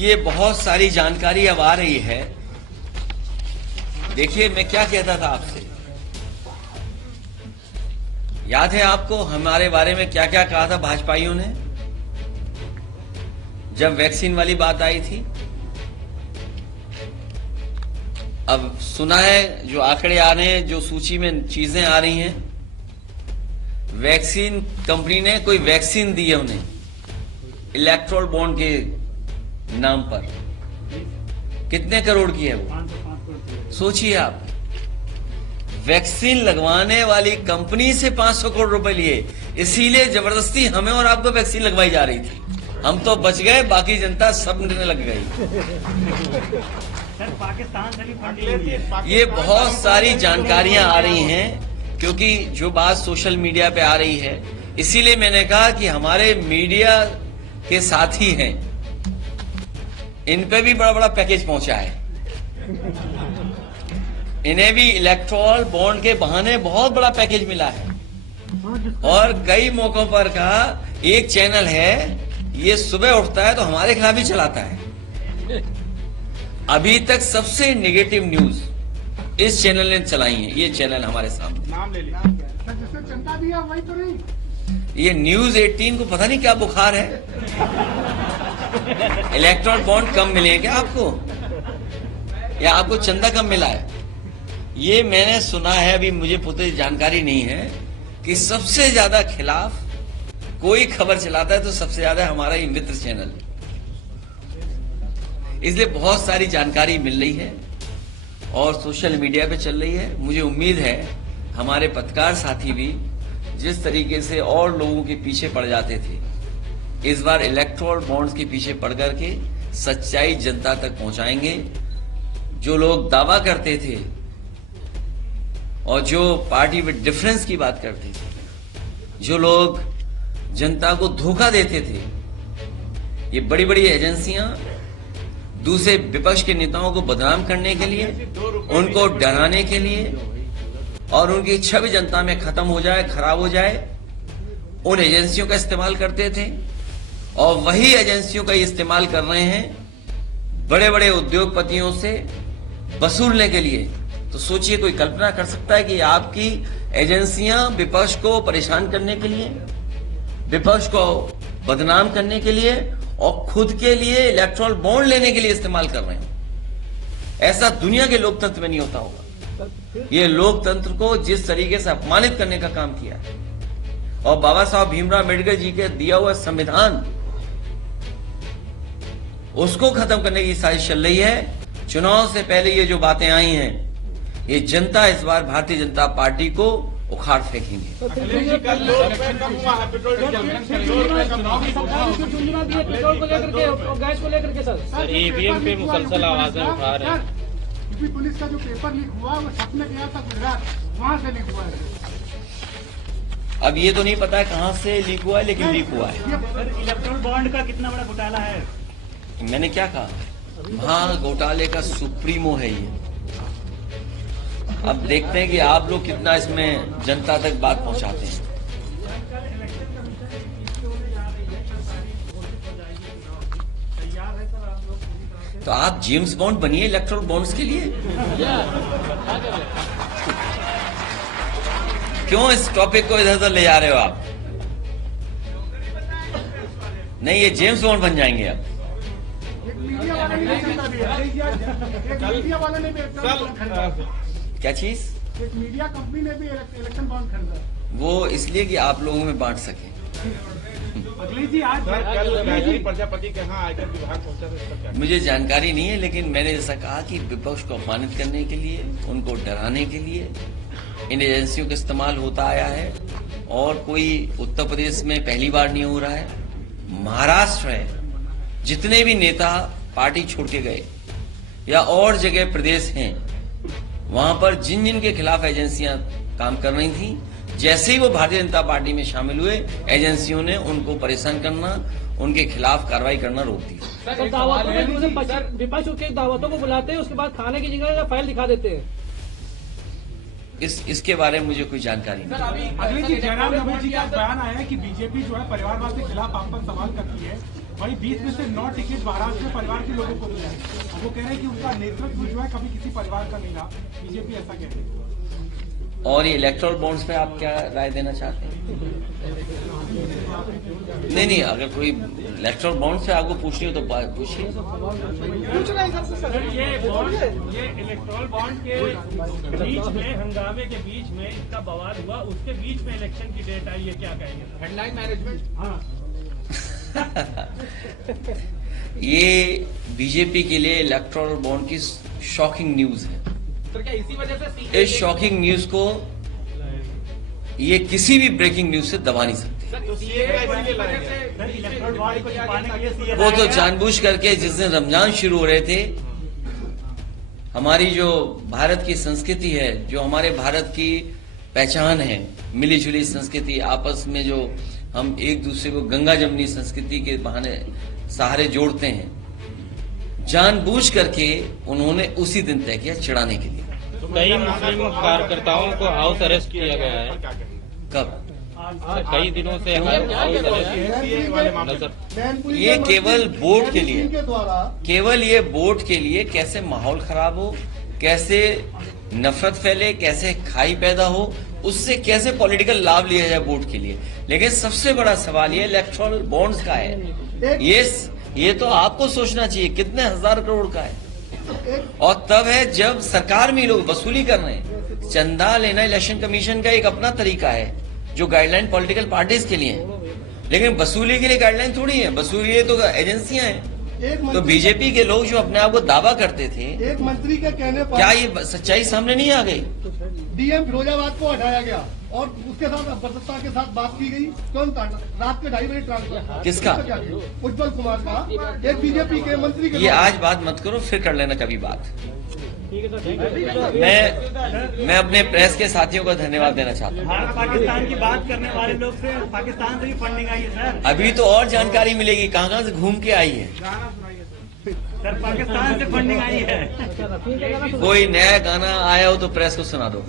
ये बहुत सारी जानकारी अब आ रही है। देखिए, मैं क्या कहता था आपसे, याद है आपको हमारे बारे में क्या क्या कहा था भाजपाइयों ने जब वैक्सीन वाली बात आई थी? अब सुना है, जो आंकड़े आ रहे हैं, जो सूची में चीजें आ रही हैं, वैक्सीन कंपनी ने कोई वैक्सीन दी है उन्हें इलेक्ट्रोल बॉन्ड के नाम पर। कितने करोड़ की है वो? सोचिए आप, वैक्सीन लगवाने वाली कंपनी से 500 करोड़ रुपए लिए, इसीलिए जबरदस्ती हमें और आपको वैक्सीन लगवाई जा रही थी। हम तो बच गए, बाकी जनता सब डरने लग गई। सर, पाकिस्तान से भी फंड। ये बहुत सारी जानकारियां आ रही हैं, क्योंकि जो बात सोशल मीडिया पे आ रही है, इसीलिए मैंने कहा कि हमारे मीडिया के साथी हैं, इन पे भी बड़ा बड़ा पैकेज पहुंचा है। इन्हें भी इलेक्ट्रोल बॉन्ड के बहाने बहुत बड़ा पैकेज मिला है। और कई मौकों पर कहा, एक चैनल है, ये सुबह उठता है तो हमारे खिलाफ ही चलाता है। अभी तक सबसे नेगेटिव न्यूज इस चैनल ने चलाई है। ये चैनल हमारे सामने नाम ले लिया। जिसने जनता दिया वही तो नहीं। ये न्यूज 18 को पता नहीं क्या बुखार है। इलेक्ट्रोल बॉन्ड कम मिले हैं क्या आपको, या आपको चंदा कम मिला है? ये मैंने सुना है, अभी मुझे पूरी जानकारी नहीं है, कि सबसे ज्यादा खिलाफ कोई खबर चलाता है तो सबसे ज्यादा हमारा ही मित्र चैनल। इसलिए बहुत सारी जानकारी मिल रही है और सोशल मीडिया पे चल रही है। मुझे उम्मीद है हमारे पत्रकार साथी भी जिस तरीके से और लोगों के पीछे पड़ जाते थे, इस बार इलेक्ट्रोल बॉन्ड्स के पीछे पड़ करके सच्चाई जनता तक पहुंचाएंगे। जो लोग दावा करते थे और जो पार्टी विद डिफरेंस की बात करते थे, जो लोग जनता को धोखा देते थे, ये बड़ी बड़ी एजेंसियां दूसरे विपक्ष के नेताओं को बदनाम करने के लिए, उनको डराने के लिए और उनकी छवि जनता में खत्म हो जाए, खराब हो जाए, उन एजेंसियों का इस्तेमाल करते थे। और वही एजेंसियों का इस्तेमाल कर रहे हैं बड़े बड़े उद्योगपतियों से वसूलने के लिए। तो सोचिए, कोई कल्पना कर सकता है कि आपकी एजेंसियां विपक्ष को परेशान करने के लिए, विपक्ष को बदनाम करने के लिए और खुद के लिए इलेक्ट्रोल बॉन्ड लेने के लिए इस्तेमाल कर रहे हैं? ऐसा दुनिया के लोकतंत्र में नहीं होता होगा। ये लोकतंत्र को जिस तरीके से अपमानित करने का काम किया है, और बाबा साहब भीमराव अम्बेडकर जी के दिया हुआ संविधान, उसको खत्म करने की साजिश चल रही है। चुनाव से पहले ये जो बातें आई हैं, ये जनता इस बार भारतीय जनता पार्टी को उखाड़ फेंकेंगे। सर, ईवीएम पे मुसलसल आवाजें उठा रहे हैं। यूपी पुलिस का जो पेपर लीक हुआ, वो छपने गया था गुजरात, वहाँ से लीक हुआ है। अब ये तो नहीं पता है कहां से लीक हुआ है, लेकिन लीक हुआ है। सर, इलेक्ट्रोल बॉन्ड का कितना बड़ा घोटाला है? मैंने क्या कहा, महा घोटाले का सुप्रीमो है ये। अब देखते हैं कि आप लोग कितना इसमें जनता तक बात पहुंचाते हैं। तो आप जेम्स बॉन्ड बनिए इलेक्ट्रोल बॉन्ड्स के लिए। क्यों इस टॉपिक को इधर उधर ले जा रहे हो आप? नहीं, ये जेम्स बॉन्ड बन जाएंगे अब। एक मीडिया वाले ने भी खरीदा है। एक मीडिया वाले ने भी इलेक्ट्रॉन बॉन्ड खरीदा है। क्या चीज? एक मीडिया कंपनी ने भी इलेक्शन बॉन्ड खरीदा है। वो इसलिए कि आप लोगों में बांट सके। अखिलेश जी, आज कल प्रजापति के यहाँ आयकर विभाग पहुंचा था, इसका क्या? मुझे जानकारी नहीं है, लेकिन मैंने जैसा कहा कि विपक्ष को अपमानित करने के लिए, उनको डराने के लिए इन एजेंसियों का इस्तेमाल होता आया है। और कोई उत्तर प्रदेश में पहली बार नहीं हो रहा है, महाराष्ट्र है, जितने भी नेता पार्टी छोड़ के गए या और जगह प्रदेश हैं, वहां पर जिन जिन के खिलाफ एजेंसियां काम कर रही थी, जैसे ही वो भारतीय जनता पार्टी में शामिल हुए, एजेंसियों ने उनको परेशान करना, उनके खिलाफ कार्रवाई करना रोक दी। विपक्ष के दावतों को बुलाते हैं, उसके बाद खाने की जगह फाइल दिखा देते हैं। इसके बारे में मुझे कोई जानकारी नहीं। अखिलेश जी, जयराम रमेश जी का बयान आया है कि बीजेपी जो है परिवारवाद के खिलाफ आप पर सवाल करती है। वही 20 में से 9 टिकट महाराष्ट्र में परिवार के लोगों को मिला है। अब वो कह रहे हैं कि उनका नेतृत्व जो है कभी किसी परिवार का नहीं रहा। बीजेपी ऐसा कह रही है। और ये इलेक्टोरल बॉन्ड्स पे आप क्या राय देना चाहते हैं? नहीं, अगर कोई इलेक्टोरल बॉन्ड से आपको पूछनी हो तो पूछिए। ये इलेक्ट्रॉल बॉन्ड के बीच में, हंगामे के बीच में इसका बवाल हुआ, उसके बीच में इलेक्शन की डेट आई है, क्या कहेंगे? Headline management. हाँ, ये बीजेपी के लिए इलेक्टोरल बॉन्ड की शॉकिंग न्यूज है। सर क्या इसी वजह से इस शॉकिंग न्यूज को ये किसी भी ब्रेकिंग न्यूज से दबा नहीं सकती। इलेक्ट्रॉल बॉन्ड को छिपाने के लिए सीए वो तो जानबूझ करके जिस दिन रमजान शुरू हो रहे थे, हमारी जो भारत की संस्कृति है, जो हमारे भारत की पहचान है, मिलीजुली संस्कृति, आपस में जो हम एक दूसरे को गंगा जमनी संस्कृति के बहाने सहारे जोड़ते हैं, जानबूझ करके उन्होंने उसी दिन तय किया चिढ़ाने के लिए। कई मुस्लिम कार्यकर्ताओं को हाउस अरेस्ट किया गया है। कब? कई दिनों से हाउस अरेस्ट। ये केवल वोट के लिए, केवल ये वोट के लिए कैसे माहौल खराब हो, कैसे नफरत फैले, कैसे खाई पैदा हो, उससे कैसे पॉलिटिकल लाभ लिया जाए वोट के लिए। लेकिन सबसे बड़ा सवाल ये इलेक्टोरल बॉन्ड्स का है। ये तो आपको सोचना चाहिए कितने हजार करोड़ का है। और तब है जब सरकार में लोग वसूली कर रहे हैं। चंदा लेना इलेक्शन कमीशन का एक अपना तरीका है जो गाइडलाइन पॉलिटिकल पार्टीज के लिए है, लेकिन वसूली के लिए गाइडलाइन थोड़ी है। वसूली तो एजेंसियां हैं। तो बीजेपी के लोग जो अपने आप को दावा करते थे, एक मंत्री के कहने पर क्या ये सच्चाई सामने नहीं आ गई? डीएम फिरोजाबाद को हटाया गया और उसके साथ बसपा के साथ बात की गई। तुरंत रात के 2:30 बजे ट्रांसफर। किसका? उज्जवल कुमार का, एक बीजेपी के मंत्री के। ये आज बात मत करो, फिर कर लेना कभी बात। मैं अपने प्रेस के साथियों को धन्यवाद देना चाहता हूँ। भारत पाकिस्तान की बात करने वाले लोग से पाकिस्तान से भी फंडिंग आई है सर। अभी तो और जानकारी मिलेगी कहाँ से घूम के आई है। सर पाकिस्तान से फंडिंग आई है। कोई नया गाना आया हो तो प्रेस को सुना दो।